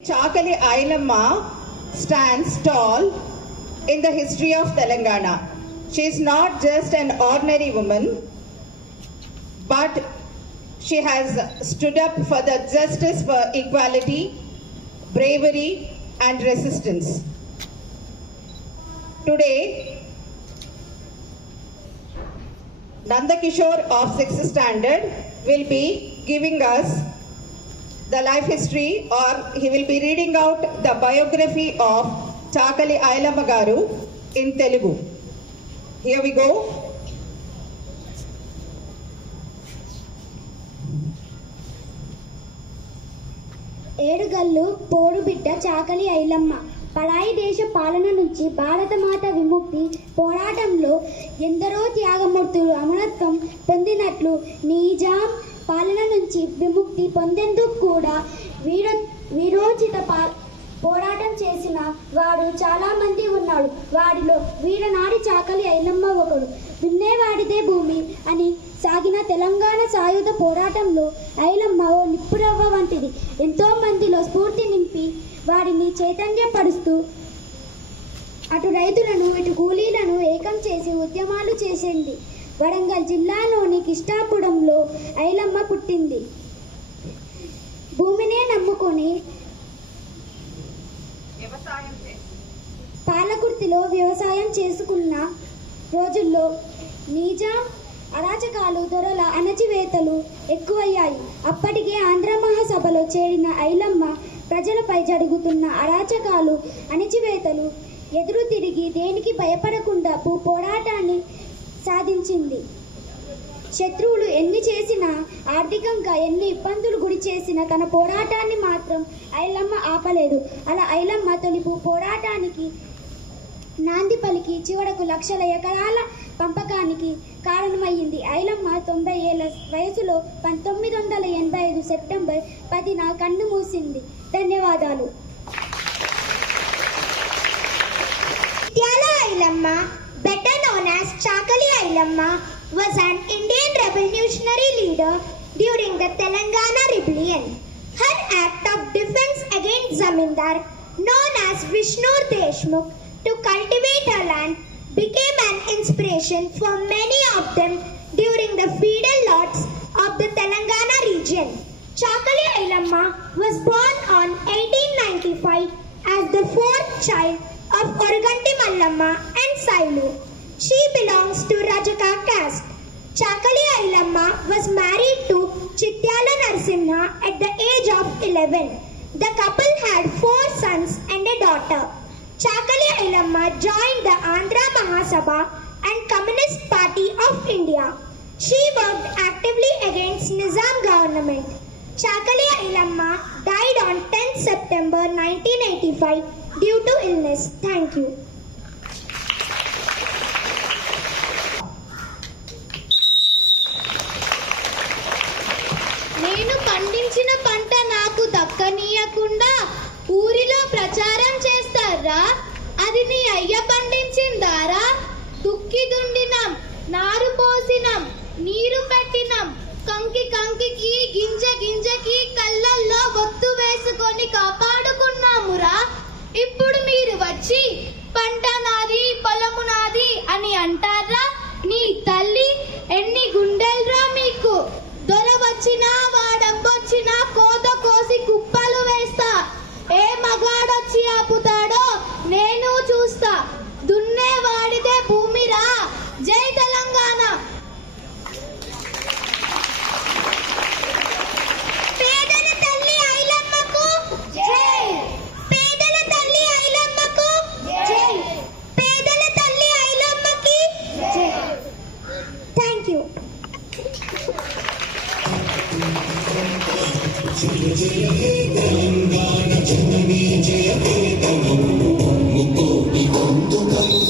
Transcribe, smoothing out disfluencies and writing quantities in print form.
Chakali Ailamma stands tall in the history of Telangana. She is not just an ordinary woman, but she has stood up for the justice, for equality, bravery and resistance. Today, Nanda Kishore of 6th standard will be giving us the life history, or he will be reading out the biography of Chakali Ailamma Garu in Telugu. Here we go. ఏడుగల్లు పోరు బిడ్డ చాకలి ఐలమ్మ పరాయి దేశ పాలన నుంచి భారతమాత విముక్తి పోరాటంలో ఎందరో త్యాగమూర్తులు అమరత్వం పొందినట్లు నిజాం పాలన నుంచి విముక్తి పొందేందుకు కూడా వీరోచిత పోరాటం చేసిన వారు చాలా మంది ఉన్నారు. వారిలో వీరనాడి చాకలి ఐలమ్మ ఒకడు. దున్నేవాడిదే భూమి అని సాగిన తెలంగాణ సాయుధ పోరాటంలో ఐలమ్మ ఓ నిప్పురవ్వ వంటిది. ఎంతో మందిలో స్ఫూర్తి నింపి వారిని చైతన్యపరుస్తూ అటు రైతులను ఇటు కూలీలను ఏకం చేసి ఉద్యమాలు చేసింది. వరంగల్ జిల్లాలోని కిష్టాపురంలో ఐలమ్మ పుట్టింది. భూమినే నమ్ముకొని పాలకుర్తిలో వ్యవసాయం చేసుకున్న రోజుల్లో నిజాం అరాచకాలు, దొరల అణచివేతలు ఎక్కువయ్యాయి. అప్పటికే ఆంధ్ర మహాసభలో చేరిన ఐలమ్మ ప్రజలపై జరుగుతున్న అరాచకాలు, అణచివేతలు ఎదురు తిరిగి దేనికి భయపడకుండా పోరాటాన్ని సాధించింది. శత్రువులు ఎన్ని చేసినా, ఆర్థికంగా ఎన్ని ఇబ్బందులు గురి చేసినా తన పోరాటాన్ని మాత్రం ఐలమ్మ ఆపలేదు. అలా ఐలమ్మ తొలి పోరాటానికి నాంది పలికి చివరకు లక్షల ఎకరాల పంపకానికి కారణమయ్యింది. ఐలమ్మ 90 ఏళ్ల వయసులో 1985 సెప్టెంబర్ 10న కన్ను మూసింది. ధన్యవాదాలు. Ailamma, better known as Chakali Ailamma, was an Indian revolutionary leader during the Telangana rebellion. Her act of defense against Zamindar, known as Vishnur Deshmukh, to cultivate her land became an inspiration for many of them during the feudal lords of the Telangana region. Chakali Ailamma was born on 1895 as the fourth child of Oruganti Mallamma and Sailu. She belongs to Rajaka caste. Chakali Ailamma was married to Chityala Narasimha at the age of 11. The couple had 4 sons and a daughter. Chakali Ailamma joined the Andhra Mahasabha and Communist Party of India. She worked actively against Nizam government. Chakali Ailamma died on 10th September 1985 due to illness. Thank you. నేను పండించిన పంట నాకు దక్కనీయకుండా ఊరిలో ప్రచారం చేస్తారా? అది నీ అయ్య పండించిందారా? దుక్కి దుండినం, నారు పోసినం, నీరు పెట్టినం, కంకి కంకికి, గింజ గింజకి కళ్ళల్లో ఒత్తు వేసుకొని కాపాడుకున్నామురా. ఇప్పుడు మీరు వచ్చి పంట నాది, పొలము నాది అని అంటారా? నీ తల్లి ఎన్ని గుండెల్రా మీకు? దొర వచ్చినా, వాడబ్బొచ్చినా కోత కోసి కుప్పలు వేస్తా. ఏ మగాడొచ్చి ఆపుతాడో నేను చూస్తా. దున్నే వాడిదే భూమిరా. జై తెలంగాణ. పేదల తల్లి ఐలమ్మకు జై. పేదల తల్లి ఐలమ్మకు జై. పేదల తల్లి ఐలమ్మకి జై. Thank you. జయ జయ హే తెలంగాణ జననీ జయ కేతనం ముకోటి గొంతుకలు